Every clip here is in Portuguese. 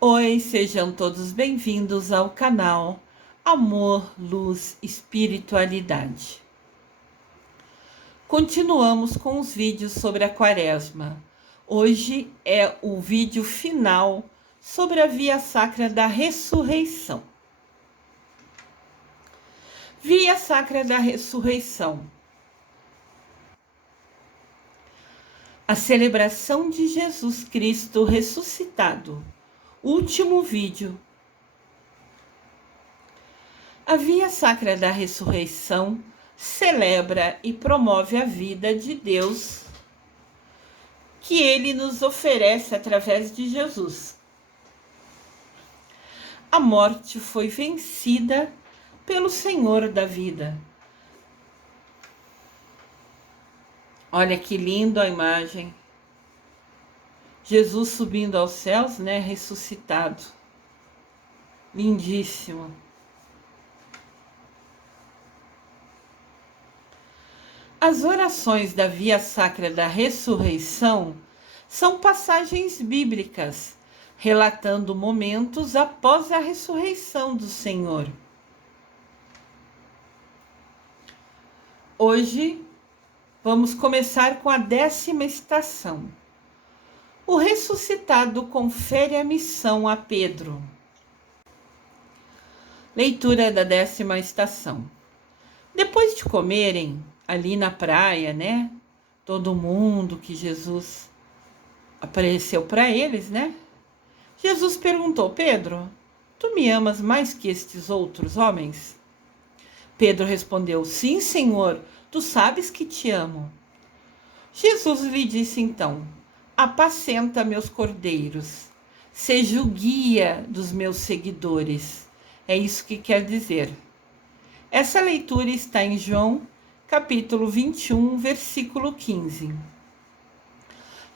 Oi, sejam todos bem-vindos ao canal Amor, Luz, Espiritualidade. Continuamos com os vídeos sobre a Quaresma. Hoje é o vídeo final sobre a Via Sacra da Ressurreição. Via Sacra da Ressurreição. A celebração de Jesus Cristo ressuscitado. Último vídeo. A Via Sacra da Ressurreição celebra e promove a vida de Deus que Ele nos oferece através de Jesus. A morte foi vencida pelo Senhor da vida. Olha que lindo a imagem. Jesus subindo aos céus, né? Ressuscitado. Lindíssimo. As orações da Via Sacra da Ressurreição são passagens bíblicas, relatando momentos após a ressurreição do Senhor. Hoje, vamos começar com a 10ª estação. O ressuscitado confere a missão a Pedro. Leitura da 10ª estação. Depois de comerem, ali na praia, né? Todo mundo que Jesus apareceu para eles, né? Jesus perguntou: Pedro, tu me amas mais que estes outros homens? Pedro respondeu: sim, Senhor, tu sabes que te amo. Jesus lhe disse então: apacenta meus cordeiros, seja o guia dos meus seguidores. É isso que quer dizer. Essa leitura está em João, capítulo 21, versículo 15.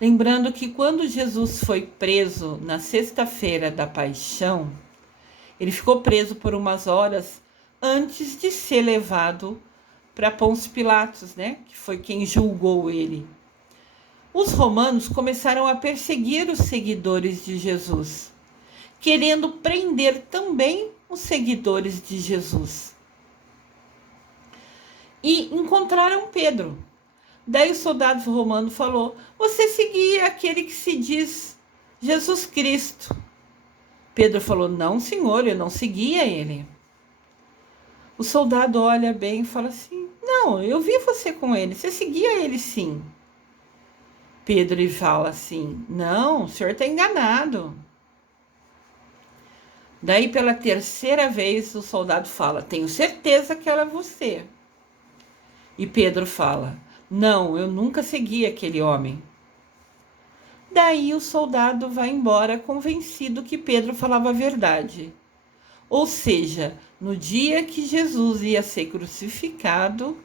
Lembrando que quando Jesus foi preso na sexta-feira da paixão, ele ficou preso por umas horas antes de ser levado para Pôncio Pilatos, né? Que foi quem julgou ele. Os romanos começaram a perseguir os seguidores de Jesus, querendo prender também os seguidores de Jesus. E encontraram Pedro. Daí o soldado romano falou: você seguia aquele que se diz Jesus Cristo. Pedro falou: não, senhor, eu não seguia ele. O soldado olha bem e fala assim: não, eu vi você com ele, você seguia ele sim. Pedro fala assim: não, o senhor está enganado. Daí pela terceira vez o soldado fala: tenho certeza que era você. E Pedro fala: não, eu nunca segui aquele homem. Daí o soldado vai embora convencido que Pedro falava a verdade. Ou seja, no dia que Jesus ia ser crucificado,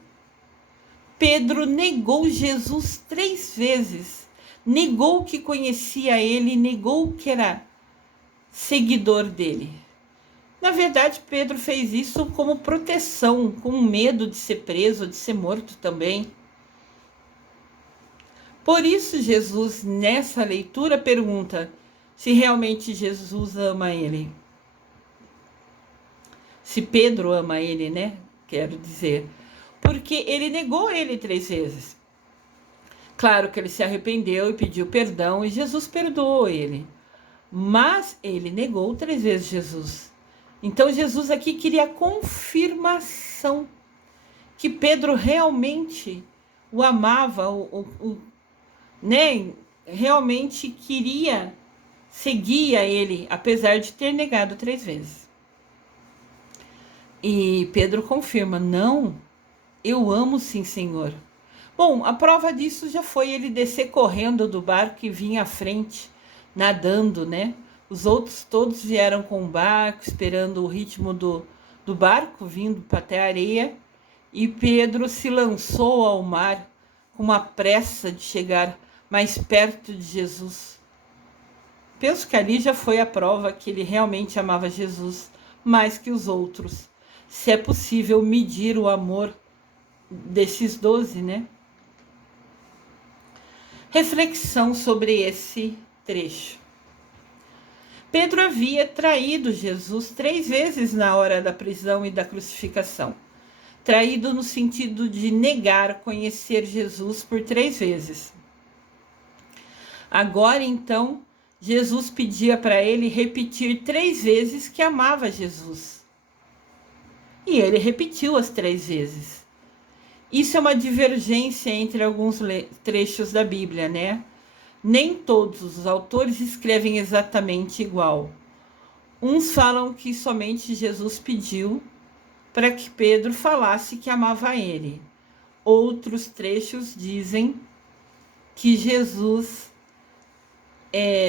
Pedro negou Jesus 3 vezes. Negou que conhecia ele, negou que era seguidor dele. Na verdade, Pedro fez isso como proteção, com medo de ser preso, de ser morto também. Por isso, Jesus, nessa leitura, pergunta se realmente Jesus ama ele. Se Pedro ama ele, né? Quero dizer. Porque ele negou ele 3 vezes. Claro que ele se arrependeu e pediu perdão e Jesus perdoou ele. Mas ele negou 3 vezes Jesus. Então Jesus aqui queria confirmação que Pedro realmente o amava, né? Realmente queria seguir a ele, apesar de ter negado 3 vezes. E Pedro confirma: não, eu amo sim, Senhor. Bom, a prova disso já foi ele descer correndo do barco e vir à frente, nadando, né? Os outros todos vieram com o barco, esperando o ritmo do barco, vindo para até a areia. E Pedro se lançou ao mar com uma pressa de chegar mais perto de Jesus. Penso que ali já foi a prova que ele realmente amava Jesus mais que os outros. Se é possível medir o amor desses 12, né? Reflexão sobre esse trecho. Pedro havia traído Jesus 3 vezes na hora da prisão e da crucificação. Traído no sentido de negar conhecer Jesus por 3 vezes. Agora, então, Jesus pedia para ele repetir 3 vezes que amava Jesus. E ele repetiu as 3 vezes. Isso é uma divergência entre alguns trechos da Bíblia, né? Nem todos os autores escrevem exatamente igual. Uns falam que somente Jesus pediu para que Pedro falasse que amava ele. Outros trechos dizem que Jesus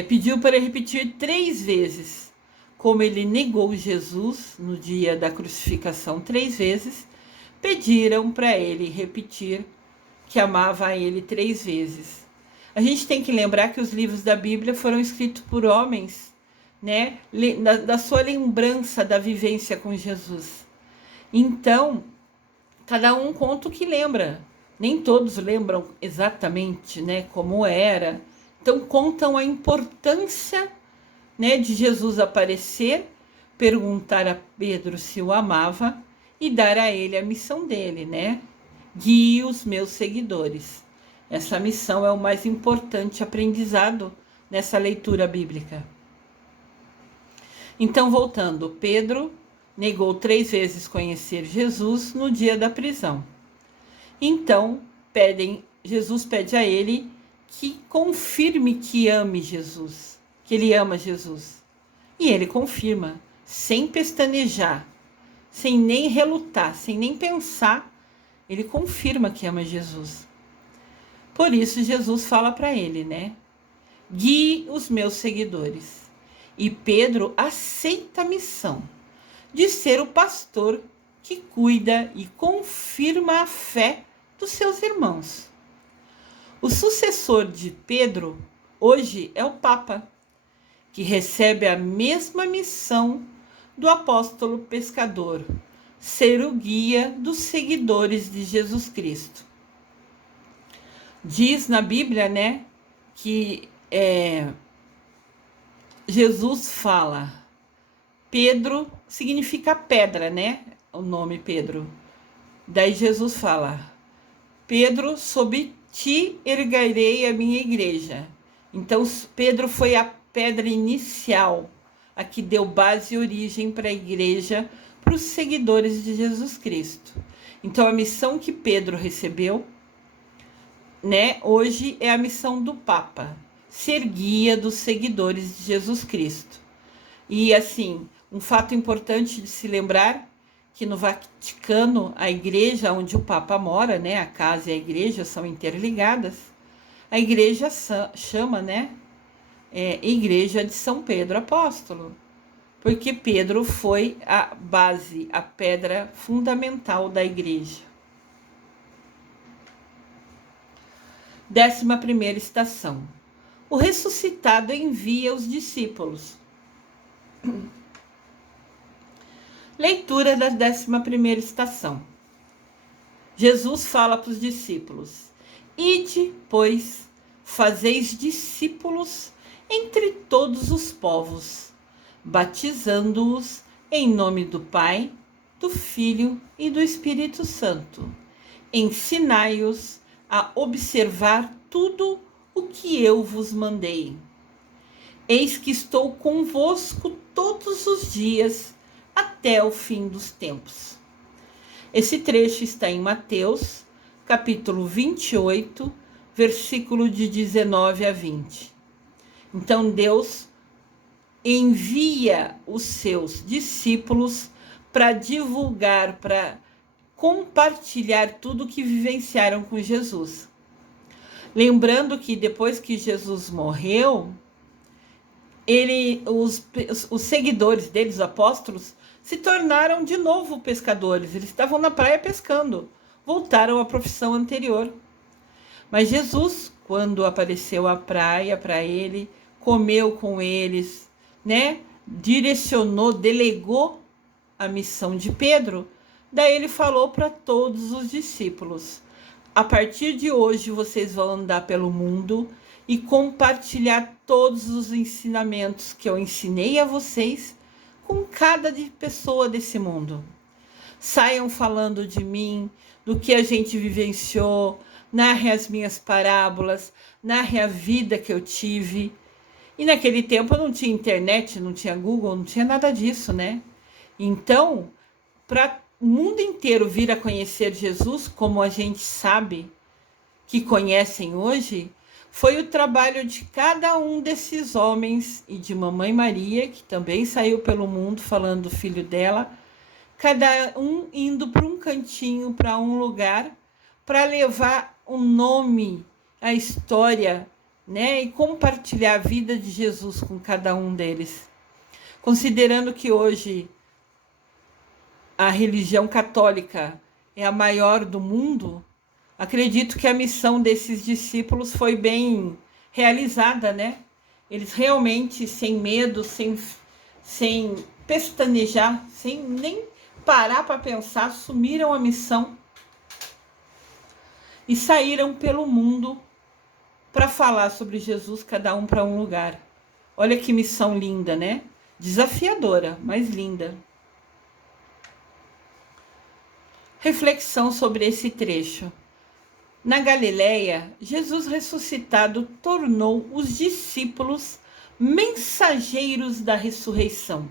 pediu para repetir 3 vezes. Como ele negou Jesus no dia da crucificação 3 vezes, pediram para ele repetir que amava ele 3 vezes. A gente tem que lembrar que os livros da Bíblia foram escritos por homens, né, da sua lembrança da vivência com Jesus. Então, cada um conta o que lembra. Nem todos lembram exatamente, né, como era. Então, contam a importância, né, de Jesus aparecer, perguntar a Pedro se o amava e dar a ele a missão dele, né? Guie os meus seguidores. Essa missão é o mais importante aprendizado nessa leitura bíblica. Então, voltando, Pedro negou 3 vezes conhecer Jesus no dia da prisão. Então, Jesus pede a ele que confirme que ame Jesus, que ele ama Jesus. E ele confirma, sem pestanejar, sem nem relutar, sem nem pensar, ele confirma que ama Jesus. Por isso Jesus fala para ele, né? Guie os meus seguidores. E Pedro aceita a missão de ser o pastor que cuida e confirma a fé dos seus irmãos. O sucessor de Pedro hoje é o Papa, que recebe a mesma missão do apóstolo pescador, ser o guia dos seguidores de Jesus Cristo. Diz na Bíblia, né, que Jesus fala, Pedro significa pedra, né, o nome Pedro. Daí Jesus fala, Pedro, sob ti erguerei a minha igreja. Então Pedro foi a pedra inicial, a que deu base e origem para a igreja, para os seguidores de Jesus Cristo. Então a missão que Pedro recebeu, né, hoje é a missão do Papa, ser guia dos seguidores de Jesus Cristo. E assim, um fato importante de se lembrar, que no Vaticano, a igreja onde o Papa mora, né, a casa e a igreja são interligadas, a igreja chama, né, Igreja de São Pedro Apóstolo, porque Pedro foi a base, a pedra fundamental da igreja. 11ª estação. O ressuscitado envia os discípulos. Leitura da 11ª estação. Jesus fala para os discípulos: Ide, pois, fazeis discípulos entre todos os povos, batizando-os em nome do Pai, do Filho e do Espírito Santo. Ensinai-os a observar tudo o que eu vos mandei. Eis que estou convosco todos os dias, até o fim dos tempos. Esse trecho está em Mateus, capítulo 28, versículo de 19 a 20. Então Deus envia os seus discípulos para divulgar, para compartilhar tudo que vivenciaram com Jesus. Lembrando que depois que Jesus morreu, os seguidores dele, os apóstolos, se tornaram de novo pescadores. Eles estavam na praia pescando, voltaram à profissão anterior. Mas Jesus, quando apareceu à praia para ele, comeu com eles, né? Direcionou, delegou a missão de Pedro. Daí ele falou para todos os discípulos: A partir de hoje, vocês vão andar pelo mundo e compartilhar todos os ensinamentos que eu ensinei a vocês com cada pessoa desse mundo. Saiam falando de mim, do que a gente vivenciou, narrem as minhas parábolas, narrem a vida que eu tive. E naquele tempo não tinha internet, não tinha Google, não tinha nada disso, né? Então, para o mundo inteiro vir a conhecer Jesus, como a gente sabe que conhecem hoje, foi o trabalho de cada um desses homens e de Mamãe Maria, que também saiu pelo mundo falando do filho dela, cada um indo para um cantinho, para um lugar, para levar o nome, a história, né, e compartilhar a vida de Jesus com cada um deles. Considerando que hoje a religião católica é a maior do mundo, acredito que a missão desses discípulos foi bem realizada, né? Eles realmente, sem medo, sem pestanejar, sem nem parar para pensar, assumiram a missão e saíram pelo mundo para falar sobre Jesus, cada um para um lugar. Olha que missão linda, né? Desafiadora, mas linda. Reflexão sobre esse trecho. Na Galileia, Jesus ressuscitado tornou os discípulos mensageiros da ressurreição,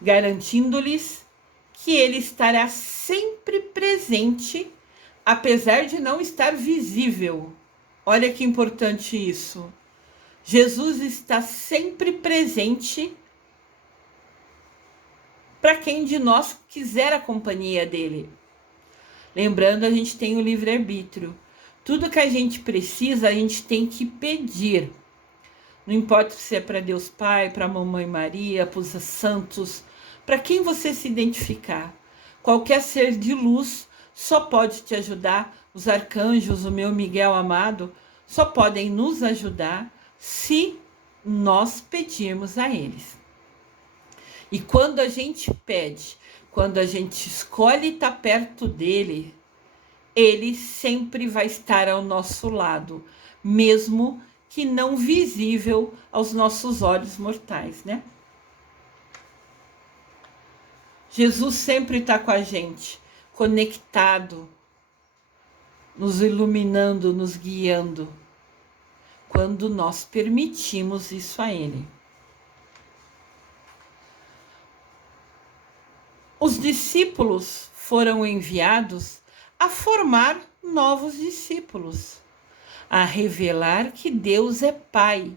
garantindo-lhes que ele estará sempre presente, apesar de não estar visível. Olha que importante isso. Jesus está sempre presente para quem de nós quiser a companhia dele. Lembrando, a gente tem o livre-arbítrio. Tudo que a gente precisa, a gente tem que pedir. Não importa se é para Deus Pai, para a Mamãe Maria, para os santos, para quem você se identificar. Qualquer ser de luz só pode te ajudar. Os arcanjos, o meu Miguel amado, só podem nos ajudar se nós pedirmos a eles. E quando a gente pede, quando a gente escolhe estar perto dele, ele sempre vai estar ao nosso lado, mesmo que não visível aos nossos olhos mortais, né? Jesus sempre está com a gente, conectado, nos iluminando, nos guiando, quando nós permitimos isso a ele. Os discípulos foram enviados a formar novos discípulos, a revelar que Deus é Pai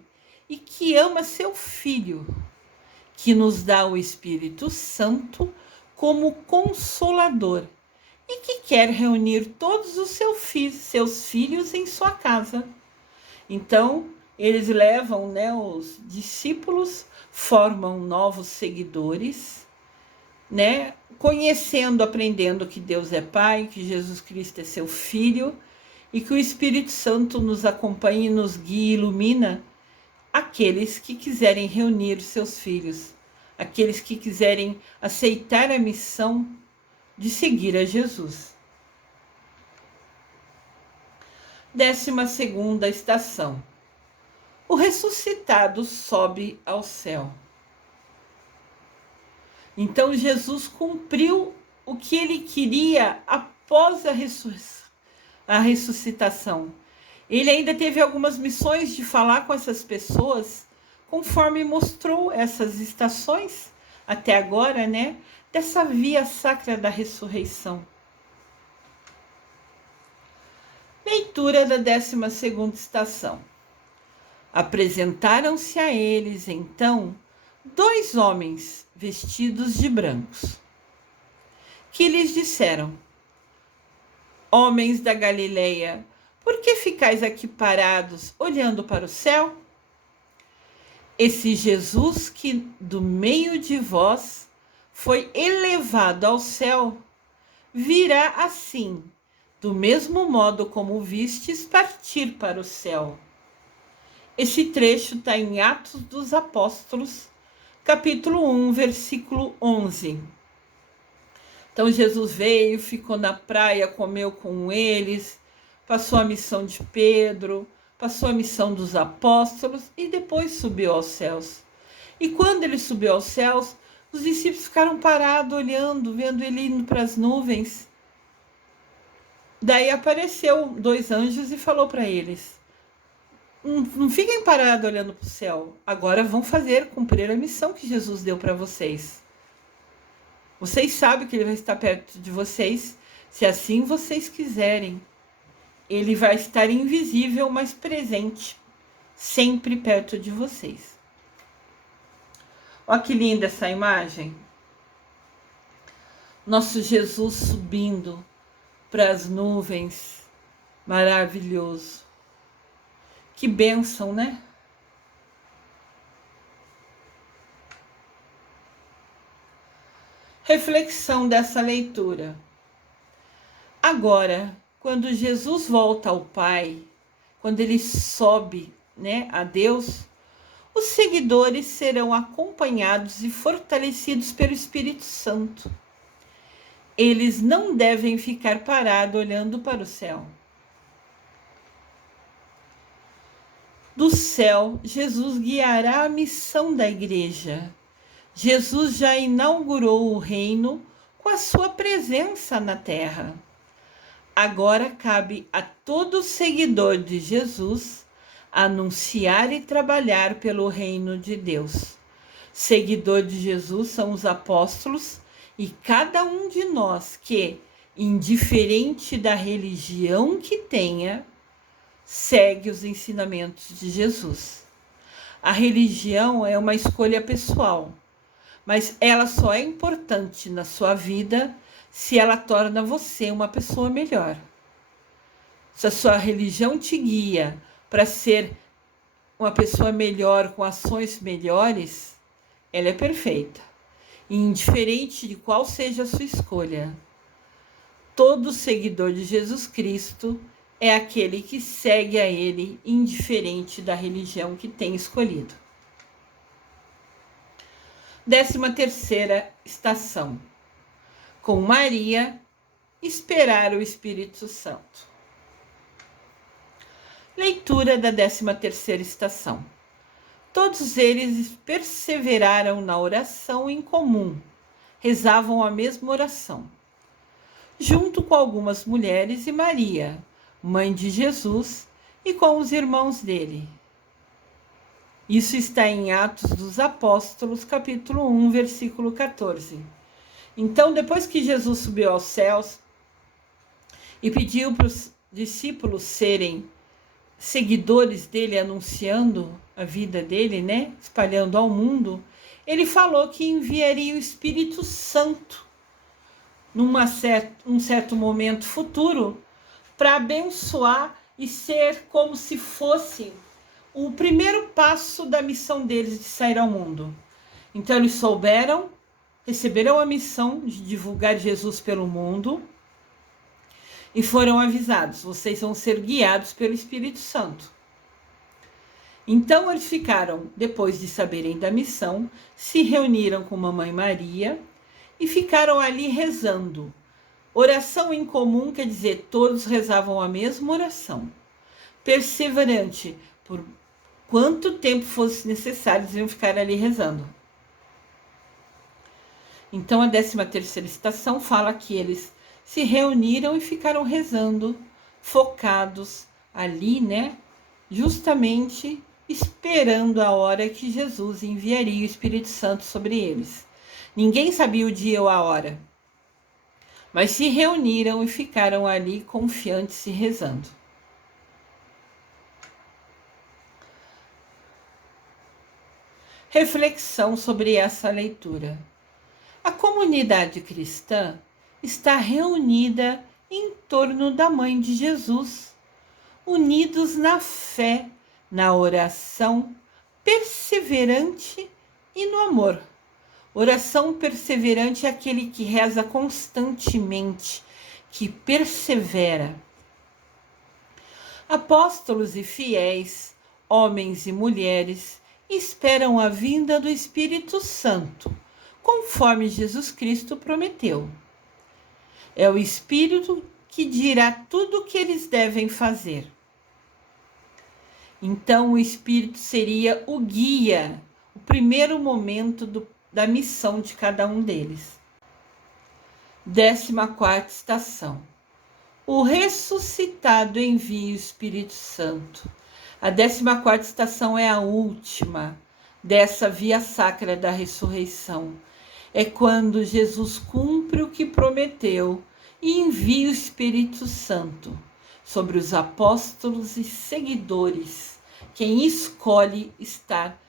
e que ama seu Filho, que nos dá o Espírito Santo como Consolador e que quer reunir todos os seus filhos em sua casa. Então, eles levam, né, os discípulos, formam novos seguidores, né? Conhecendo, aprendendo que Deus é Pai, que Jesus Cristo é seu Filho e que o Espírito Santo nos acompanha, nos guia e ilumina aqueles que quiserem reunir seus filhos, aqueles que quiserem aceitar a missão de seguir a Jesus. 12ª estação. O ressuscitado sobe ao céu. Então Jesus cumpriu o que ele queria após a ressuscitação. Ele ainda teve algumas missões de falar com essas pessoas, conforme mostrou essas estações até agora, né? Dessa via sacra da ressurreição. Leitura da 12ª estação. Apresentaram-se a eles, então, 2 homens vestidos de brancos, que lhes disseram: Homens da Galileia, por que ficais aqui parados, olhando para o céu? Esse Jesus que do meio de vós foi elevado ao céu, virá assim, do mesmo modo como vistes partir para o céu. Esse trecho está em Atos dos Apóstolos, capítulo 1, versículo 11. Então Jesus veio, ficou na praia, comeu com eles, passou a missão de Pedro, passou a missão dos apóstolos e depois subiu aos céus. E quando ele subiu aos céus, os discípulos ficaram parados, olhando, vendo ele indo para as nuvens. Daí apareceu 2 anjos e falou para eles: não fiquem parados olhando para o céu, agora vão cumprir a missão que Jesus deu para vocês. Vocês sabem que ele vai estar perto de vocês, se assim vocês quiserem. Ele vai estar invisível, mas presente, sempre perto de vocês. Olha que linda essa imagem. Nosso Jesus subindo para as nuvens. Maravilhoso. Que bênção, né? Reflexão dessa leitura. Agora, quando Jesus volta ao Pai, quando ele sobe, né, a Deus, os seguidores serão acompanhados e fortalecidos pelo Espírito Santo. Eles não devem ficar parados olhando para o céu. Do céu, Jesus guiará a missão da igreja. Jesus já inaugurou o reino com a sua presença na terra. Agora cabe a todo seguidor de Jesus anunciar e trabalhar pelo reino de Deus. Seguidor de Jesus são os apóstolos e cada um de nós que, indiferente da religião que tenha, segue os ensinamentos de Jesus. A religião é uma escolha pessoal, mas ela só é importante na sua vida se ela torna você uma pessoa melhor. Se a sua religião te guia para ser uma pessoa melhor, com ações melhores, ela é perfeita. Indiferente de qual seja a sua escolha. Todo seguidor de Jesus Cristo é aquele que segue a ele, indiferente da religião que tem escolhido. 13ª estação. Com Maria, esperar o Espírito Santo. Leitura da 13ª estação. Todos eles perseveraram na oração em comum, rezavam a mesma oração, junto com algumas mulheres e Maria, mãe de Jesus, e com os irmãos dele. Isso está em Atos dos Apóstolos, capítulo 1, versículo 14. Então, depois que Jesus subiu aos céus e pediu para os discípulos serem seguidores dele, anunciando a vida dele, né, espalhando ao mundo, ele falou que enviaria o Espírito Santo num certo momento futuro para abençoar e ser como se fosse o primeiro passo da missão deles de sair ao mundo. Então eles receberam a missão de divulgar Jesus pelo mundo e foram avisados: vocês vão ser guiados pelo Espírito Santo. Então eles ficaram, depois de saberem da missão, se reuniram com Mamãe Maria e ficaram ali rezando. Oração em comum quer dizer, todos rezavam a mesma oração. Perseverante, por quanto tempo fosse necessário, eles iam ficar ali rezando. Então a 13ª estação fala que eles se reuniram e ficaram rezando, focados ali, né? Justamente esperando a hora que Jesus enviaria o Espírito Santo sobre eles. Ninguém sabia o dia ou a hora, mas se reuniram e ficaram ali confiantes e rezando. Reflexão sobre essa leitura. A comunidade cristã está reunida em torno da Mãe de Jesus, unidos na fé, na oração perseverante e no amor. Oração perseverante é aquele que reza constantemente, que persevera. Apóstolos e fiéis, homens e mulheres, esperam a vinda do Espírito Santo, conforme Jesus Cristo prometeu. É o Espírito que dirá tudo o que eles devem fazer. Então, o Espírito seria o guia, o primeiro momento da missão de cada um deles. 14ª estação. O ressuscitado envia o Espírito Santo. A 14ª estação é a última dessa via sacra da ressurreição. É quando Jesus cumpre o que prometeu e envia o Espírito Santo sobre os apóstolos e seguidores, quem escolhe estar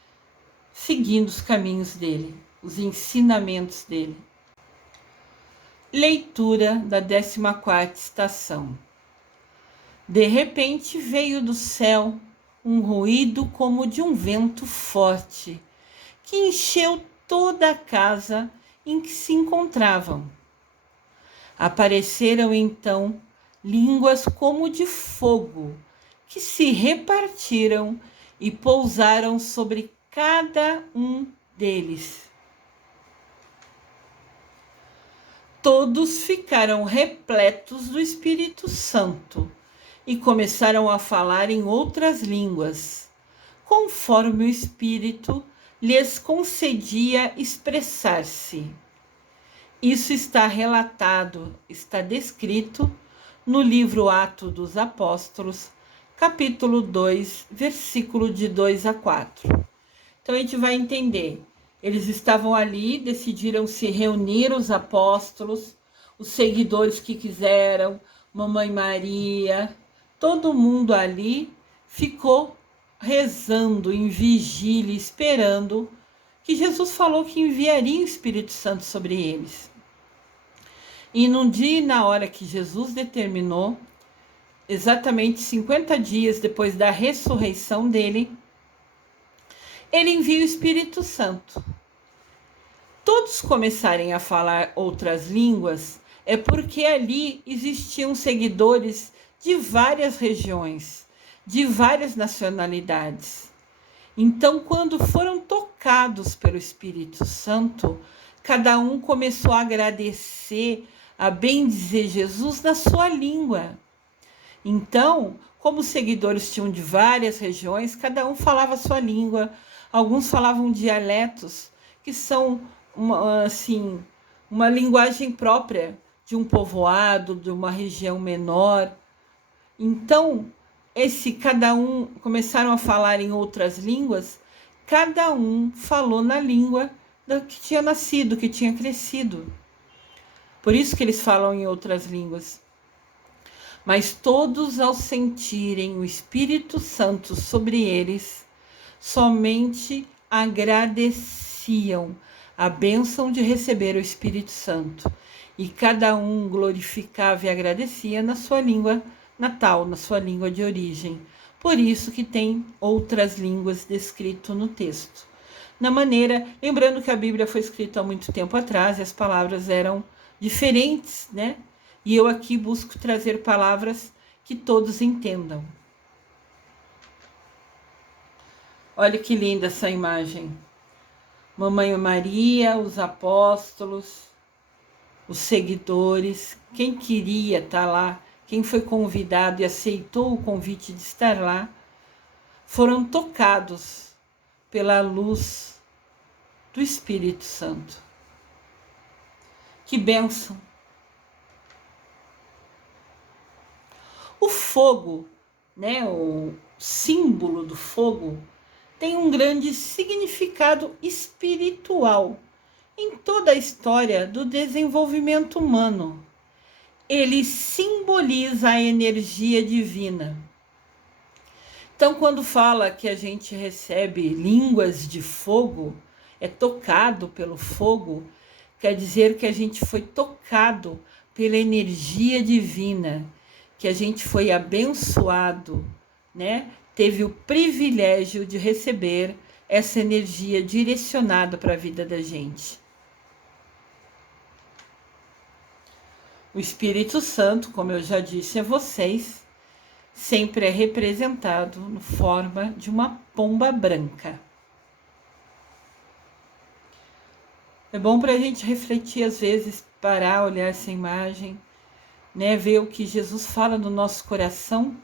seguindo os caminhos dele, os ensinamentos dele. Leitura da 14ª estação. De repente veio do céu um ruído como de um vento forte, que encheu toda a casa em que se encontravam. Apareceram então línguas como de fogo, que se repartiram e pousaram sobre cada um deles. Todos ficaram repletos do Espírito Santo e começaram a falar em outras línguas, conforme o Espírito lhes concedia expressar-se. Isso está relatado, está descrito no livro Atos dos Apóstolos, capítulo 2, versículo de 2 a 4. Então a gente vai entender. Eles estavam ali, decidiram se reunir, os apóstolos, os seguidores que quiseram, Mamãe Maria, todo mundo ali ficou rezando em vigília, esperando que Jesus falou que enviaria o Espírito Santo sobre eles. E num dia e na hora que Jesus determinou, exatamente 50 dias depois da ressurreição dele, ele envia o Espírito Santo. Todos começarem a falar outras línguas é porque ali existiam seguidores de várias regiões, de várias nacionalidades. Então, quando foram tocados pelo Espírito Santo, cada um começou a agradecer, a bendizer Jesus na sua língua. Então, como os seguidores tinham de várias regiões, cada um falava a sua língua. Alguns falavam dialetos, que são uma linguagem própria de um povoado, de uma região menor. Então, cada um começaram a falar em outras línguas, cada um falou na língua que tinha nascido, que tinha crescido. Por isso que eles falam em outras línguas. Mas todos, ao sentirem o Espírito Santo sobre eles, somente agradeciam a bênção de receber o Espírito Santo. E cada um glorificava e agradecia na sua língua natal, na sua língua de origem. Por isso que tem outras línguas descrito no texto. Lembrando que a Bíblia foi escrita há muito tempo atrás e as palavras eram diferentes, né? E eu aqui busco trazer palavras que todos entendam. Olha que linda essa imagem. Mamãe Maria, os apóstolos, os seguidores, quem queria estar lá, quem foi convidado e aceitou o convite de estar lá, foram tocados pela luz do Espírito Santo. Que bênção! O fogo, né, o símbolo do fogo, tem um grande significado espiritual em toda a história do desenvolvimento humano. Ele simboliza a energia divina. Então, quando fala que a gente recebe línguas de fogo, é tocado pelo fogo, quer dizer que a gente foi tocado pela energia divina, que a gente foi abençoado, né? Teve o privilégio de receber essa energia direcionada para a vida da gente. O Espírito Santo, como eu já disse a vocês, sempre é representado na forma de uma pomba branca. É bom para a gente refletir, às vezes, parar, olhar essa imagem né? Ver o que Jesus fala no nosso coração,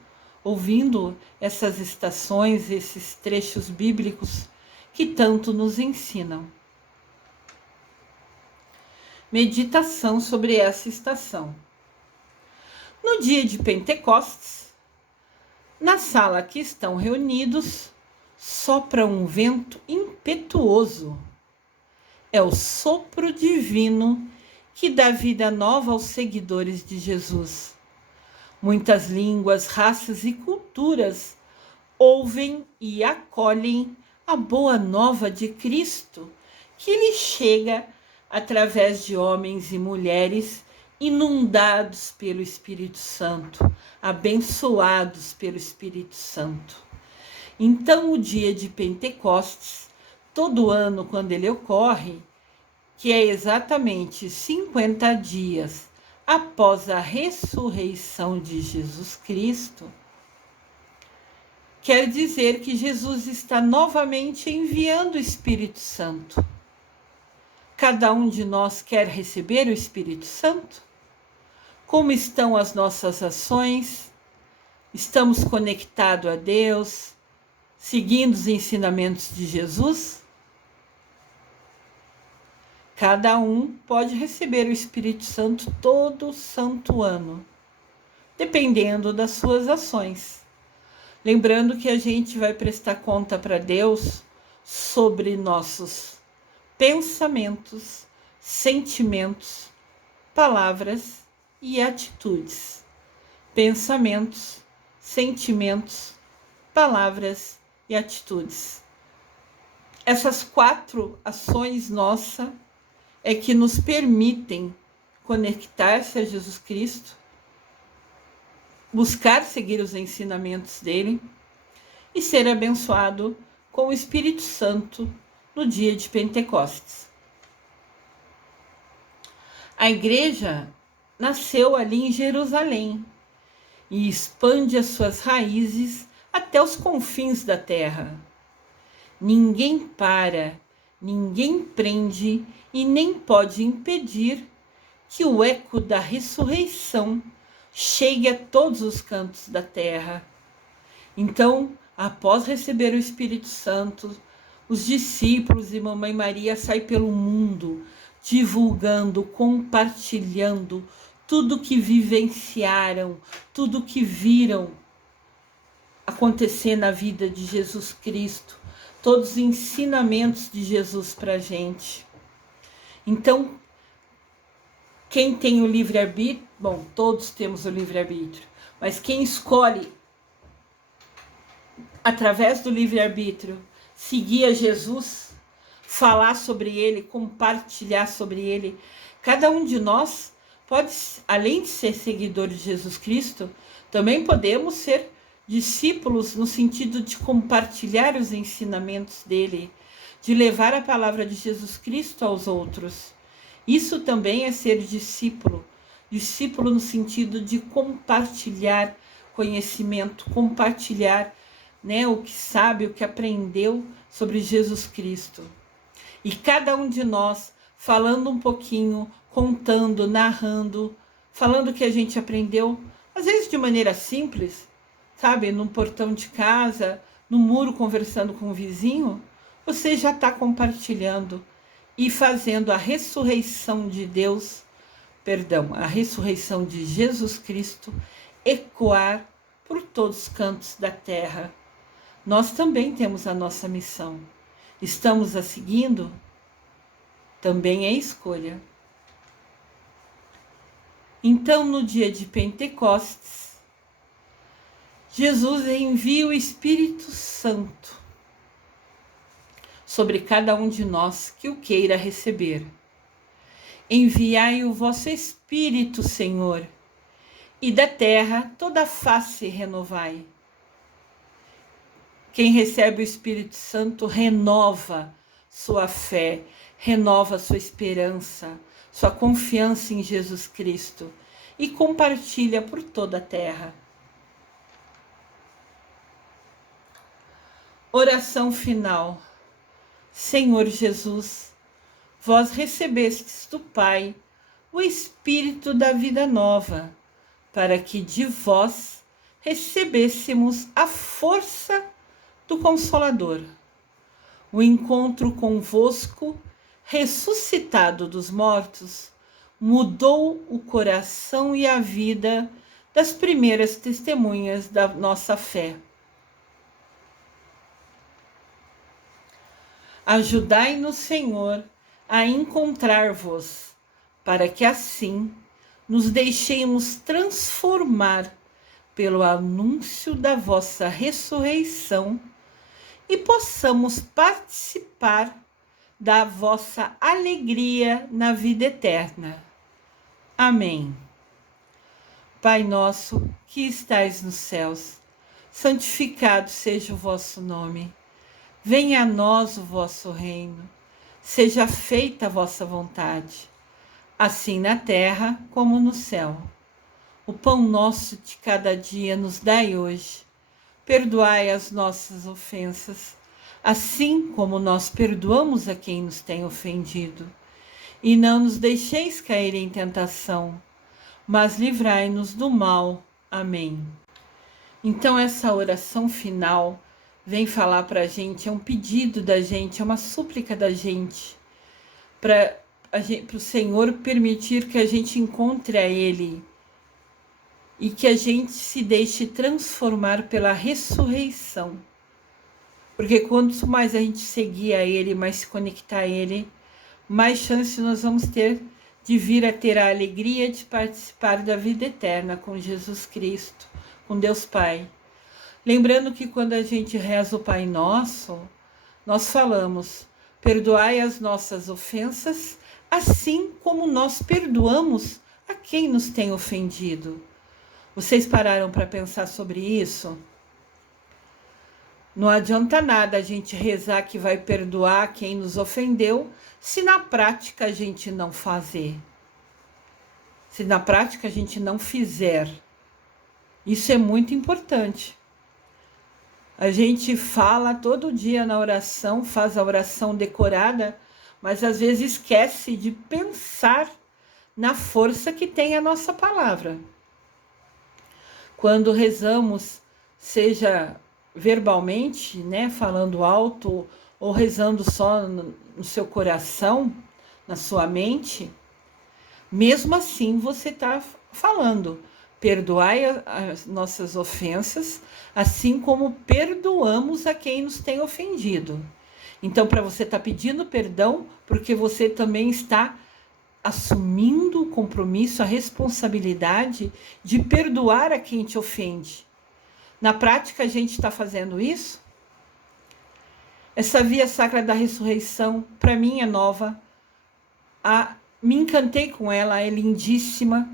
ouvindo essas estações, esses trechos bíblicos que tanto nos ensinam. Meditação sobre essa estação. No dia de Pentecostes, na sala que estão reunidos, sopra um vento impetuoso. É o sopro divino que dá vida nova aos seguidores de Jesus. Muitas línguas, raças e culturas ouvem e acolhem a boa nova de Cristo, que lhe chega através de homens e mulheres inundados pelo Espírito Santo, abençoados pelo Espírito Santo. Então, o dia de Pentecostes, todo ano, quando ele ocorre, que é exatamente 50 dias após a ressurreição de Jesus Cristo, quer dizer que Jesus está novamente enviando o Espírito Santo. Cada um de nós quer receber o Espírito Santo? Como estão as nossas ações? Estamos conectados a Deus, seguindo os ensinamentos de Jesus? Cada um pode receber o Espírito Santo todo santo ano, dependendo das suas ações. Lembrando que a gente vai prestar conta para Deus sobre nossos pensamentos, sentimentos, palavras e atitudes. Pensamentos, sentimentos, palavras e atitudes. Essas 4 ações nossas é que nos permitem conectar-se a Jesus Cristo, buscar seguir os ensinamentos dele e ser abençoado com o Espírito Santo no dia de Pentecostes. A igreja nasceu ali em Jerusalém e expande as suas raízes até os confins da terra. Ninguém para, ninguém prende e nem pode impedir que o eco da ressurreição chegue a todos os cantos da terra. Então, após receber o Espírito Santo, os discípulos e Mamãe Maria saem pelo mundo, divulgando, compartilhando tudo que vivenciaram, tudo que viram acontecer na vida de Jesus Cristo, todos os ensinamentos de Jesus para a gente. Então, quem tem o livre-arbítrio, bom, todos temos o livre-arbítrio, mas quem escolhe, através do livre-arbítrio, seguir a Jesus, falar sobre ele, compartilhar sobre ele, cada um de nós pode, além de ser seguidor de Jesus Cristo, também podemos ser discípulos no sentido de compartilhar os ensinamentos dele, de levar a palavra de Jesus Cristo aos outros. Isso também é ser discípulo. Discípulo no sentido de compartilhar conhecimento, compartilhar, né, o que sabe, o que aprendeu sobre Jesus Cristo. E cada um de nós falando um pouquinho, contando, narrando, falando o que a gente aprendeu, às vezes de maneira simples, sabe, num portão de casa, no muro conversando com o vizinho, você já está compartilhando e fazendo a ressurreição de Deus, a ressurreição de Jesus Cristo ecoar por todos os cantos da terra. Nós também temos a nossa missão. Estamos a seguindo? Também é escolha. Então, no dia de Pentecostes, Jesus envia o Espírito Santo sobre cada um de nós que o queira receber. Enviai o vosso Espírito, Senhor, e da terra toda a face renovai. Quem recebe o Espírito Santo renova sua fé, renova sua esperança, sua confiança em Jesus Cristo e compartilha por toda a terra. Oração final. Senhor Jesus, vós recebestes do Pai o Espírito da vida nova, para que de vós recebêssemos a força do Consolador. O encontro convosco, ressuscitado dos mortos, mudou o coração e a vida das primeiras testemunhas da nossa fé. Ajudai-nos, Senhor, a encontrar-vos, para que assim nos deixemos transformar pelo anúncio da vossa ressurreição e possamos participar da vossa alegria na vida eterna. Amém. Pai nosso, que estais nos céus, santificado seja o vosso nome. Venha a nós o vosso reino. Seja feita a vossa vontade, assim na terra como no céu. O pão nosso de cada dia nos dai hoje. Perdoai as nossas ofensas, assim como nós perdoamos a quem nos tem ofendido. E não nos deixeis cair em tentação, mas livrai-nos do mal. Amém. Então essa oração final vem falar para a gente, é um pedido da gente, é uma súplica da gente, para o Senhor permitir que a gente encontre a Ele e que a gente se deixe transformar pela ressurreição. Porque quanto mais a gente seguir a Ele, mais se conectar a Ele, mais chance nós vamos ter de vir a ter a alegria de participar da vida eterna com Jesus Cristo, com Deus Pai. Lembrando que quando a gente reza o Pai Nosso, nós falamos: perdoai as nossas ofensas, assim como nós perdoamos a quem nos tem ofendido. Vocês pararam para pensar sobre isso? Não adianta nada a gente rezar que vai perdoar quem nos ofendeu, se na prática a gente não fazer. Se na prática a gente não fizer. Isso é muito importante. A gente fala todo dia na oração, faz a oração decorada, mas às vezes esquece de pensar na força que tem a nossa palavra. Quando rezamos, seja verbalmente, né, falando alto, ou rezando só no seu coração, na sua mente, mesmo assim você está falando: perdoai as nossas ofensas, assim como perdoamos a quem nos tem ofendido. Então, para você estar pedindo perdão, porque você também está assumindo o compromisso, a responsabilidade de perdoar a quem te ofende. Na prática, a gente está fazendo isso? Essa via sacra da ressurreição, para mim, é nova. Me encantei com ela, é lindíssima.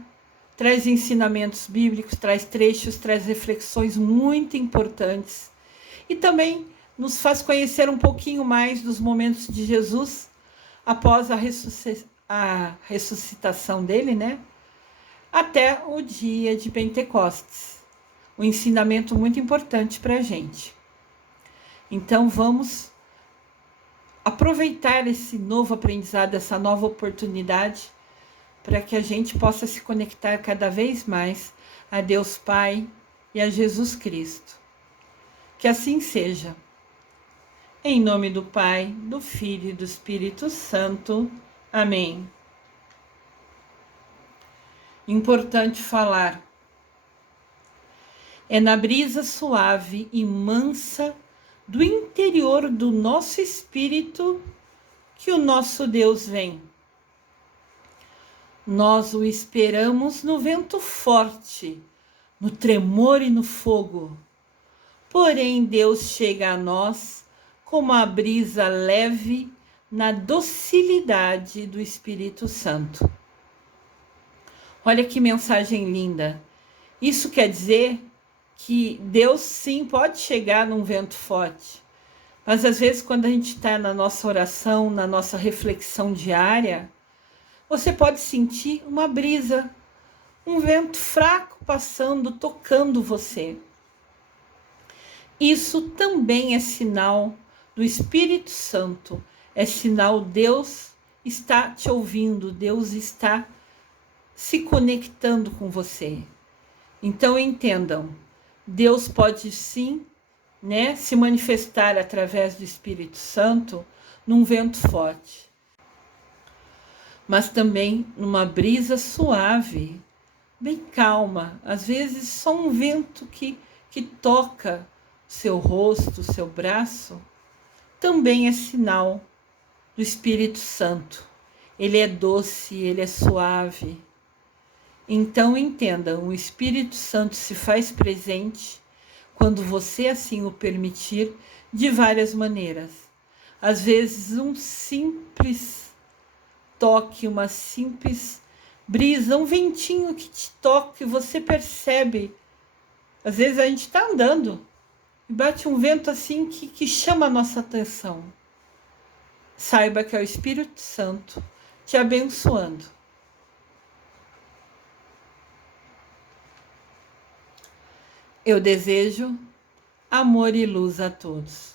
Traz ensinamentos bíblicos, traz trechos, traz reflexões muito importantes. E também nos faz conhecer um pouquinho mais dos momentos de Jesus após a ressuscitação dele, né? Até o dia de Pentecostes. Um ensinamento muito importante para a gente. Então vamos aproveitar esse novo aprendizado, essa nova oportunidade, para que a gente possa se conectar cada vez mais a Deus Pai e a Jesus Cristo. Que assim seja. Em nome do Pai, do Filho e do Espírito Santo. Amém. Importante falar. É na brisa suave e mansa do interior do nosso espírito que o nosso Deus vem. Nós o esperamos no vento forte, no tremor e no fogo. Porém, Deus chega a nós como a brisa leve na docilidade do Espírito Santo. Olha que mensagem linda. Isso quer dizer que Deus sim pode chegar num vento forte. Mas às vezes quando a gente está na nossa oração, na nossa reflexão diária, você pode sentir uma brisa, um vento fraco passando, tocando você. Isso também é sinal do Espírito Santo, é sinal Deus está te ouvindo, Deus está se conectando com você. Então entendam, Deus pode sim, né, se manifestar através do Espírito Santo num vento forte, mas também numa brisa suave, bem calma, às vezes só um vento que toca seu rosto, seu braço, também é sinal do Espírito Santo. Ele é doce, ele é suave. Então entendam, o Espírito Santo se faz presente quando você assim o permitir, de várias maneiras. Às vezes um simples toque, uma simples brisa, um ventinho que te toca e você percebe. Às vezes a gente está andando e bate um vento assim que chama a nossa atenção. Saiba que é o Espírito Santo te abençoando. Eu desejo amor e luz a todos.